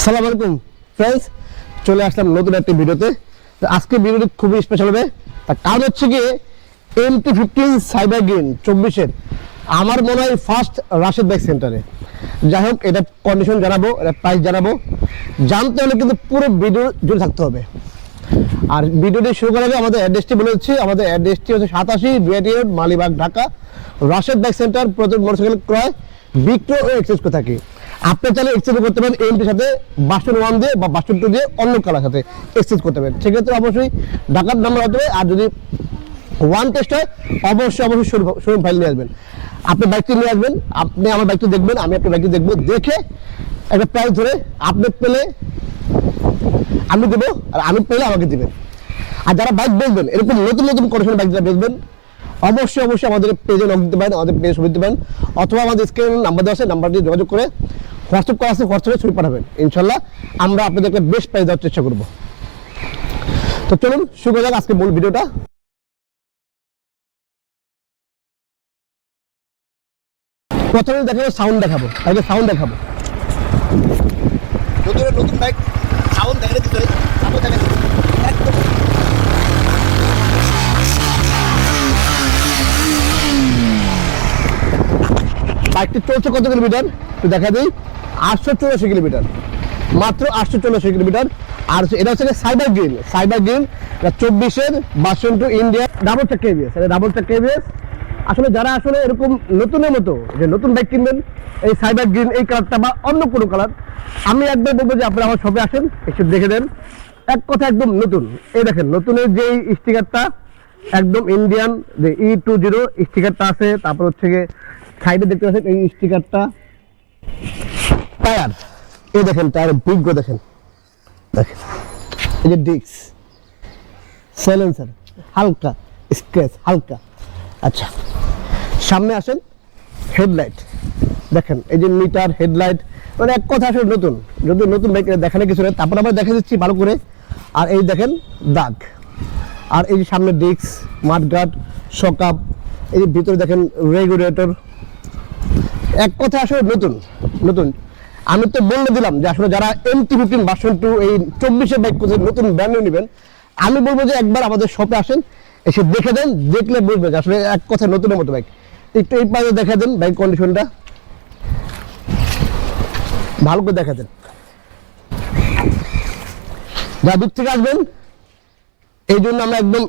আসসালামু আলাইকুম ফ্রেন্ডস, চলে আসলাম নতুন একটি ভিডিওতে। আজকে ভিডিওটি খুবই স্পেশাল হবে। তার কারণ হচ্ছে গিয়ে MT-15 সাইবার গ্রিন 24-এর আমার মনে হয় ফার্স্ট রাশেদ বাইক সেন্টারে। যাই হোক, এটা কন্ডিশন জানাবো, এটা প্রাইস জানাবো। জানতে হলে কিন্তু পুরো ভিডিও জুড়ে থাকতে হবে। আর ভিডিওটি শুরু করার আগে আমাদের অ্যাড্রেসটি বলে দিচ্ছি। আমাদের অ্যাড্রেসটি হচ্ছে 87 BIT road, Malibagh, Dhaka. Rashed bike centre প্রতি মোটরসাইকেল ক্রয়, বিক্রয় ও এক্সচেঞ্জ করে থাকি। আপনি চাইলে এক্সচেঞ্জ করতে পারেন এমটির সাথে, ভার্সন 1 দিয়ে বা ভার্সন 2 দিয়ে অন্য কালার সাথে এক্সচেঞ্জ করতে পারেন। সেক্ষেত্রে অবশ্যই ঢাকার নাম্বার হতে হবে। আর যদি ওয়ান টেস্ট হয় অবশ্যই শোরুম ফাইল নিয়ে আসবেন। আপনি বাইকটি নিয়ে আসবেন, আপনি আমার বাইকটি দেখবেন, আমি আপনার বাইকটি দেখবো, দেখে একটা প্রাইস ধরে আপনি পেলে আমি দেবো, আর আমি পেলে আমাকে দেবেন। আর যারা বাইক বেচবেন, এরকম নতুন নতুন কন্ডিশনের বাইক যারা বেচবেন, অবশ্যই আমাদের পেজে নক দিতে পারেন, আমাদের পেজে ছবি দিতে পারেন, অথবা আমাদের স্ক্রিনে নাম্বার দেওয়া আছে, নাম্বারটি যোগাযোগ করে হোয়াটসঅ্যাপ করা আছে, হোয়াটসঅ্যাপে ছবি পাঠাবেন। ইনশাল্লাহ আমরা আপনাদেরকে বেস্ট প্রাইস দেওয়ার চেষ্টা করবো। তো চলুন শুরু করা যাক আজকে মূল ভিডিওটা। প্রথমে দেখাবো সাউন্ড দেখাবো, আগে সাউন্ড দেখাবো। নতুন বাইক সাউন্ড দেখালে দিতে একদম বাইকটি চলছে কত কিলোমিটার একটু দেখা দিই। 884 কিলোমিটার, মাত্র 884 কিলোমিটার। আর এটা হচ্ছে সাইবার গ্রিন 24-এর ভার্সন 2 ইন্ডিয়া ডাবল চাকা ABS। ডাবল চাকা ABS আসলে যারা আসলে এরকম নতুনের মতো যে নতুন বাইক কিনবেন, এই সাইবার গ্রিন এই কালারটা বা অন্য কোনো কালার, আমি একবার বলবো যে আপনারা আমার শপে আসেন, একটু দেখে দেন। এক কথা একদম নতুন। এই দেখেন নতুনের যে স্টিকারটা একদম ইন্ডিয়ান যে E20 স্টিকারটা আছে। তারপর হচ্ছে গিয়ে সাইডে দেখতে পাচ্ছেন এই স্টিকারটা। টায়ার, এই দেখেন টায়ার বিজ্ঞ, দেখেন এই যে ডিস্ক, সাইলেন্সার হালকা স্ক্র্যাচ, হালকা। আচ্ছা, সামনে আসেন, হেডলাইট দেখেন, এই যে মিটার হেডলাইট, মানে এক কথা আসলে নতুন। যদি নতুন বাইক দেখানো কিছু নেই, তারপর আবার দেখা দিচ্ছি ভালো করে। আর এই দেখেন দাগ, আর এই যে সামনে ডিস্ক, মাঠগার্ড, শকআপ, এই যে ভিতরে দেখেন রেগুলেটর। এক কথা আসলে নতুন। আমি তো বলে দিলাম যে আসলে যারা MT-15 ভার্সন 2 এই 24-এর বাইক করছে, নতুন ব্র্যান্ড নিউ নেবেন, আমি বলবো যে একবার আমাদের শপে আসেন, এসে দেখে দেন, দেখলে বুঝবেন যে আসলে এক কথায় নতুনের মতো বাইক। একটু এই পাশে দেখা দেন বাইক কন্ডিশনটা, ভালো করে দেখা দেন। যা দূর থেকে আসবেন, এই জন্য আমরা একদম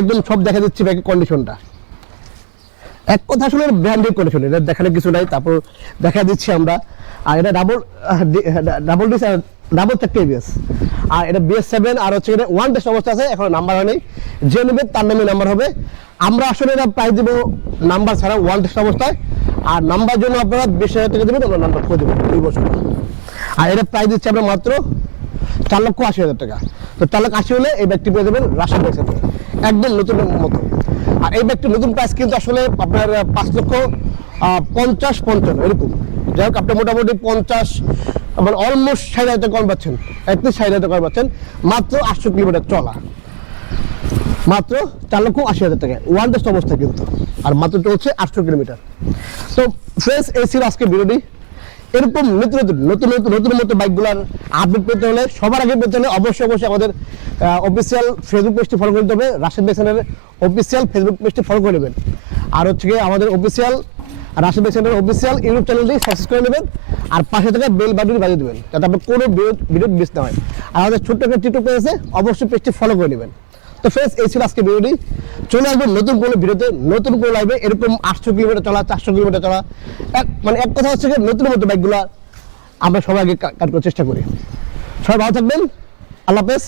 একদম সব দেখা দিচ্ছি বাইকের কন্ডিশনটা। এক কথা আসলে ব্র্যান্ডেড কন্ডিশন, এটা দেখানোর কিছু নাই। তারপর দেখা দিচ্ছি আমরা। আর এটা ডাবল চাকা ABS, আর এটা BS7, আর হচ্ছে এটা ওয়ান টেস্ট অবস্থা আছে, এখন নাম্বার হয়নি। যে নেবে তার নামে নাম্বার হবে। আমরা আসলে এটা প্রাইস দেবো নাম্বার ছাড়া ওয়ান টেস্ট অবস্থায়। আর নাম্বার জন্য আপনারা 20,000 টাকা দেবেন, আমরা নাম্বার করে দেবেন 2 বছর। আর এটা প্রাইস দিচ্ছি আমরা মাত্র 4,80,000 টাকা। তো 4,80,000 হলে এই ব্যাগটি পেয়ে দেবেন রাশেদ বাইক সেন্টারে, একদম নতুন মতো। আর এই ব্যাগটির নতুন প্রাইস কিন্তু আসলে আপনার 5,50,55 এরকম। যাই হোক, আপনি মোটামুটি 50 মানে অলমোস্ট 60,000 টাকা কম পাচ্ছেন, 60,000 টাকা কম পাচ্ছেন। মাত্র 800 কিলোমিটার চলা, মাত্র 4,80,000 টাকা ওয়ান টেস্ট অবস্থা কিন্তু। আর মাত্র চলছে 800 কিলোমিটার। তো ফ্রেন্ডস, এই ছিল আজকে ভিডিওটি। এরকম নতুন মতো বাইকগুলোর আপডেট পেতে হলে, সবার আগে পেতে হলে অবশ্যই আমাদের অফিসিয়াল ফেসবুক পেজটি ফলো করতে হবে। রাশেদ বাইক সেন্টারের অফিসিয়াল ফেসবুক পেজটি ফলো করে নেবেন। আর হচ্ছে গিয়ে আমাদের অফিসিয়াল রাশেদ বাইক সেন্টারের অফিসিয়াল ইউটিউব চ্যানেলটি সাবস্ক্রাইব করে নেবেন। আর পাশে থেকে বেল বাটনটি বাজিয়ে দেবেন, যাতে আপনার কোনো ভিডিও মিস না হয়। আর আমাদের ছোট্ট একটা টিকটক পেজ আছে, অবশ্যই পেজটি ফলো করে নেবেন। তো ফ্রেন্ডস, এই ছিল আজকে ভিডিওটি। চলে আসবেন নতুন কোনো ভিডিওতে, নতুন কোনো লাইভে, এরকম 800 কিলোমিটার চলা, 400 কিলোমিটার চলা। এক কথা হচ্ছে নতুন মতো বাইকগুলো আমরা সবাই আগে কাট করার চেষ্টা করি। সবাই ভালো থাকবেন, আল্লাহ হাফেজ।